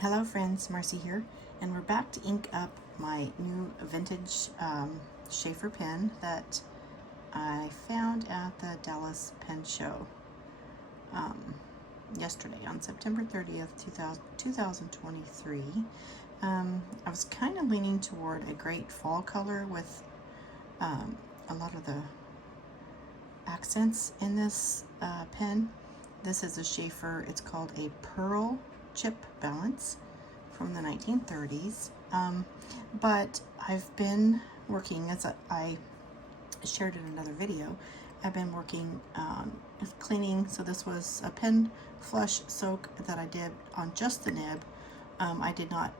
Hello friends, Marcy here, and we're back to ink up my new vintage Sheaffer pen that I found at the Dallas Pen Show yesterday on September 30th, 2023. I was kind of leaning toward a great fall color with a lot of the accents in this pen. This is a Sheaffer. It's called a Pearl Chip Balance from the 1930s. But I've been working, as I shared in another video, I've been working cleaning. So this was a pen flush soak that I did on just the nib. I did not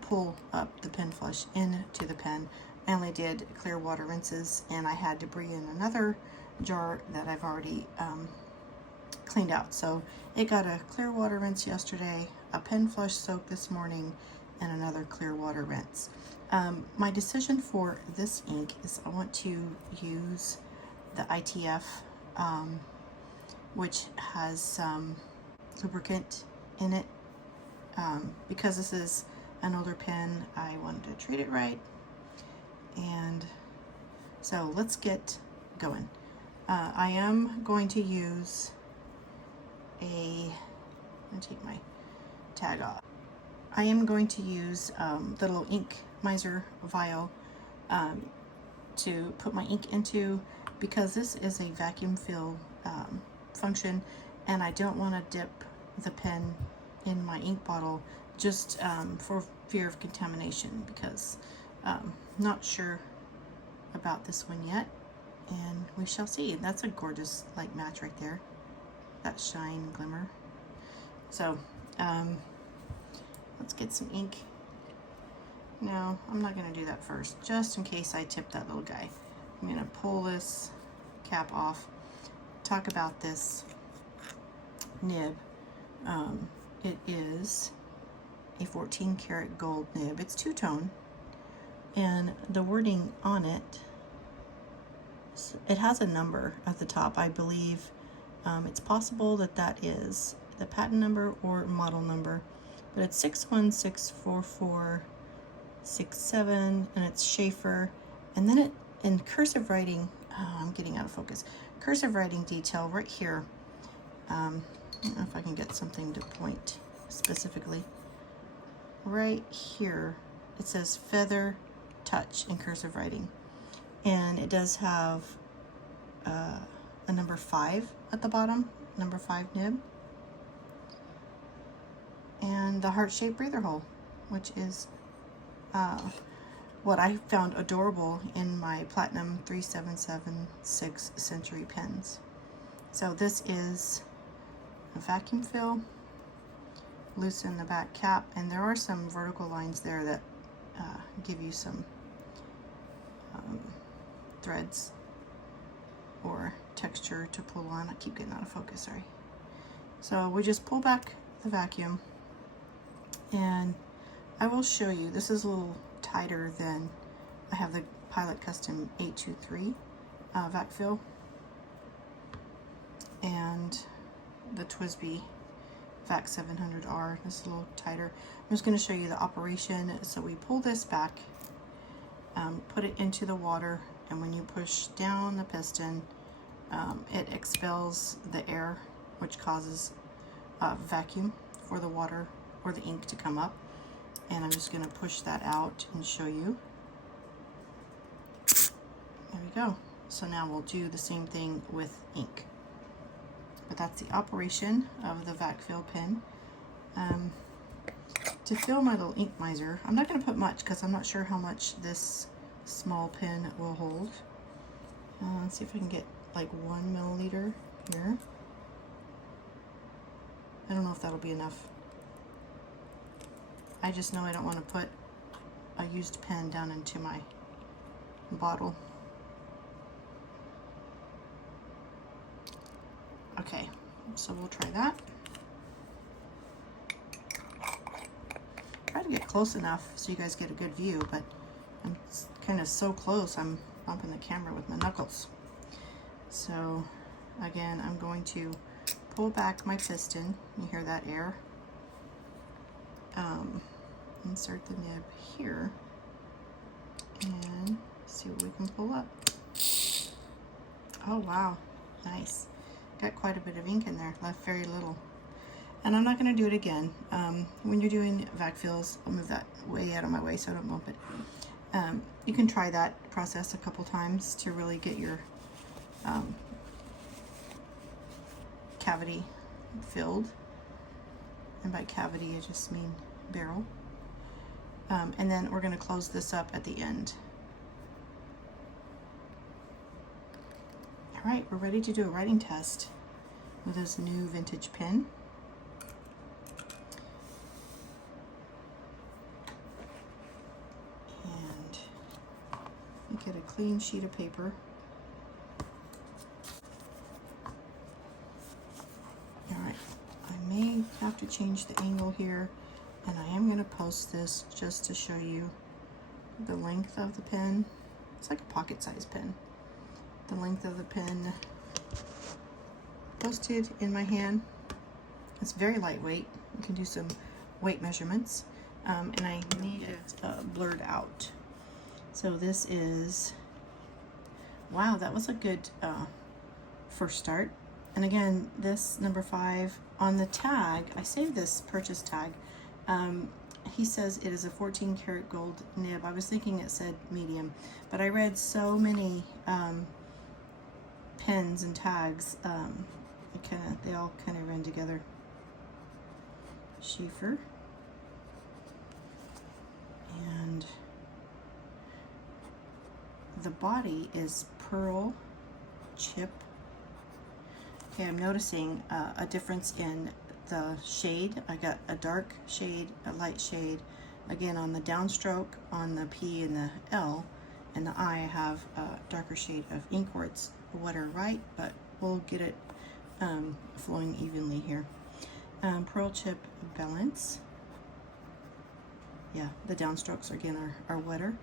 pull up the pen flush into the pen. I only did clear water rinses, and I had debris in another jar that I've already cleaned out. So it got a clear water rinse yesterday, a pen flush soak this morning, and another clear water rinse. My decision for this ink is I want to use the ITF, which has some lubricant in it. Because this is an older pen, I wanted to treat it right. And so let's get going. I am going to use I'm going to take my tag off. I am going to use the little ink miser vial to put my ink into, because this is a vacuum fill function, and I don't want to dip the pen in my ink bottle just for fear of contamination, because not sure about this one yet, and we shall see. That's a gorgeous light match right there, that shine and glimmer. So let's get some ink. No, I'm not going to do that first, just in case I tip that little guy. I'm going to pull this cap off, talk about this nib. It is a 14 karat gold nib. It's two-tone, and the wording on it, it has a number at the top, I believe. It's possible that that is the patent number or model number, but it's 6164467, and it's Sheaffer. And then it, in cursive writing, I'm getting out of focus, cursive writing detail right here. I don't know if I can get something to point specifically. Right here, it says Feather Touch in cursive writing, and it does have a number 5 at the bottom, number 5 nib, and the heart-shaped breather hole, which is what I found adorable in my Platinum 3776 Century pens. So this is a vacuum fill. Loosen the back cap, and there are some vertical lines there that give you some threads or texture to pull on. I keep getting out of focus, sorry. So we just pull back the vacuum, and I will show you, this is a little tighter than, I have the Pilot Custom 823 vac fill, and the TWSBI VAC 700R. This is a little tighter. I'm just going to show you the operation. So we pull this back, put it into the water, and when you push down the piston, it expels the air, which causes vacuum for the water or the ink to come up. And I'm just going to push that out and show you. There we go. So now we'll do the same thing with ink. But that's the operation of the vac fill pen. To fill my little ink miser, I'm not going to put much because I'm not sure how much this small pen will hold. Let's see if I can get like 1 milliliter here. I don't know if that'll be enough. I just know I don't want to put a used pen down into my bottle. Okay, so we'll try that. Try to get close enough so you guys get a good view, but I'm kind of so close I'm bumping the camera with my knuckles. So again, I'm going to pull back my piston. You hear that air? insert the nib here and see what we can pull up. Oh wow, nice. Got quite a bit of ink in there, left very little. And I'm not going to do it again. When you're doing vac fills, I'll move that way out of my way so I don't bump it. You can try that process a couple times to really get your cavity filled. And by cavity, I just mean barrel. And then we're going to close this up at the end. All right, we're ready to do a writing test with this new vintage pen. And get a clean sheet of paper. All right, I may have to change the angle here, and I am going to post this just to show you the length of the pen. It's like a pocket-sized pen. The length of the pen posted in my hand. It's very lightweight. You can do some weight measurements, and I need it blurred out. So this is, wow, that was a good first start. And again, this number 5 on the tag, I saved this purchase tag. He says it is a 14 karat gold nib. I was thinking it said medium, but I read so many pens and tags, they all kind of ran together. Sheaffer. And the body is Pearl Chip. Okay, I'm noticing a difference in the shade. I got a dark shade, a light shade. Again, on the downstroke, on the P and the L, and the I have a darker shade of ink where it's wetter right, but we'll get it flowing evenly here. Pearl Chip Balance. Yeah, the downstrokes again are wetter.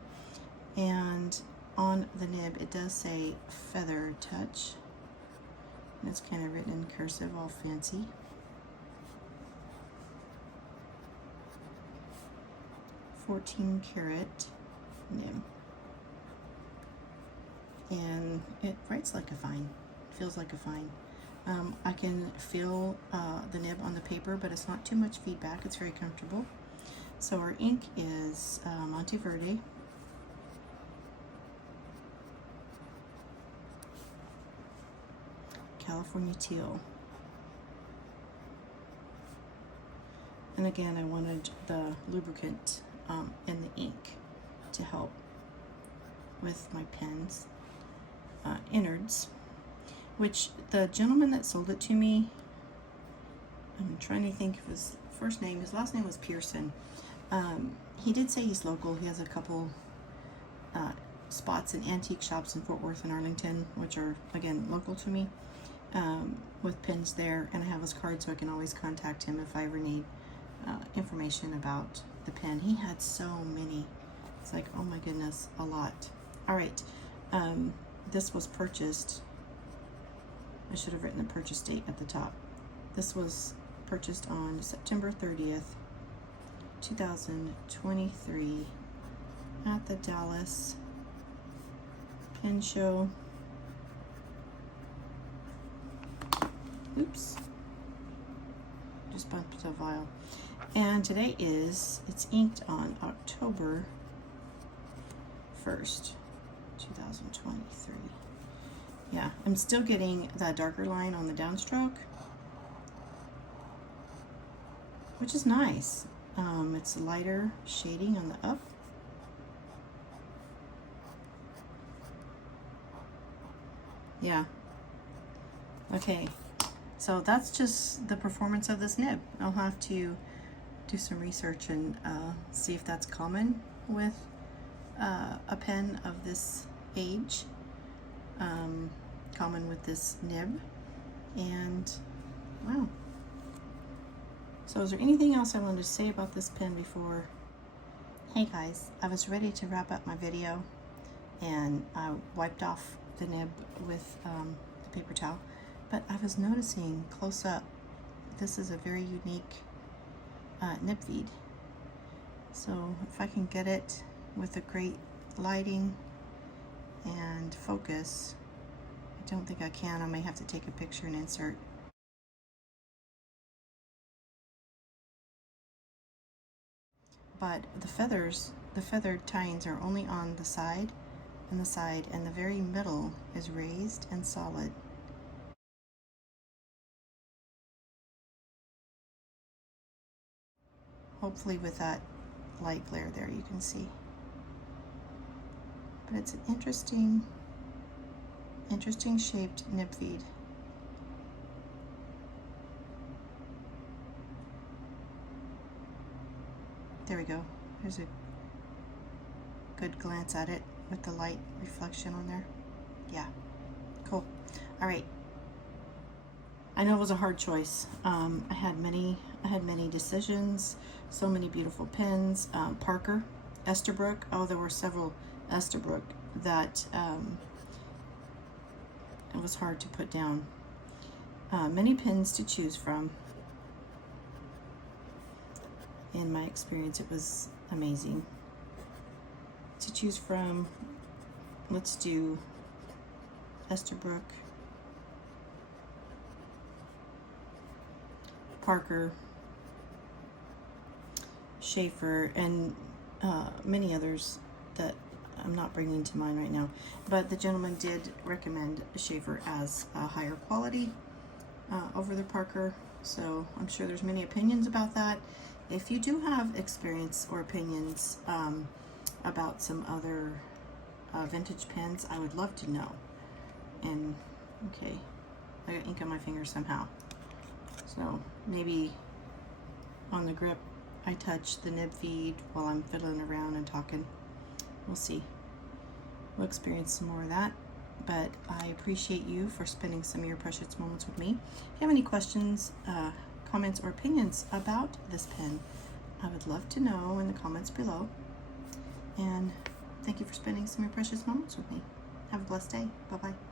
And on the nib, it does say Feather Touch. And it's kind of written in cursive, all fancy. .14 karat nib. And it writes like a fine, feels like a fine. I can feel the nib on the paper, but it's not too much feedback. It's very comfortable. So our ink is Monteverde. California Teal. And again, I wanted the lubricant in the ink to help with my pen's innards, which the gentleman that sold it to me, I'm trying to think of his first name, his last name was Pearson. He did say he's local. He has a couple spots in antique shops in Fort Worth and Arlington, which are, again, local to me, with pens there, and I have his card so I can always contact him if I ever need information about the pen. He had so many. It's like, oh my goodness, a lot. All right, this was purchased. I should have written the purchase date at the top. This was purchased on September 30th, 2023 at the Dallas Pen Show. Oops, just bumped a vial. And today it's inked on October 1st, 2023. Yeah, I'm still getting that darker line on the downstroke, which is nice. It's lighter shading on the up. Yeah. Okay, so that's just the performance of this nib. I'll have to do some research and see if that's common with a pen of this age, common with this nib. And wow. So is there anything else I wanted to say about this pen before? Hey guys, I was ready to wrap up my video, and I wiped off the nib with the paper towel, but I was noticing close up, this is a very unique nib feed. So if I can get it with a great lighting and focus, I don't think I can. I may have to take a picture and insert. But the feathers, the feathered tines are only on the side, and the very middle is raised and solid. Hopefully with that light glare there you can see. But it's an interesting shaped nib feed. There we go. There's a good glance at it with the light reflection on there. Yeah, cool. All right. I know it was a hard choice. I had many decisions. So many beautiful pins. Parker, Esterbrook. Oh, there were several Esterbrook that it was hard to put down. Many pins to choose from. In my experience, it was amazing to choose from. Let's do Esterbrook, Parker, Sheaffer, and many others that I'm not bringing to mind right now. But the gentleman did recommend Sheaffer as a higher quality over the Parker. So I'm sure there's many opinions about that. If you do have experience or opinions about some other vintage pens, I would love to know. And okay, I got ink on my finger somehow. So maybe on the grip I touch the nib feed while I'm fiddling around and talking. We'll see. We'll experience some more of that. But I appreciate you for spending some of your precious moments with me. If you have any questions, comments, or opinions about this pen, I would love to know in the comments below. And thank you for spending some of your precious moments with me. Have a blessed day. Bye-bye.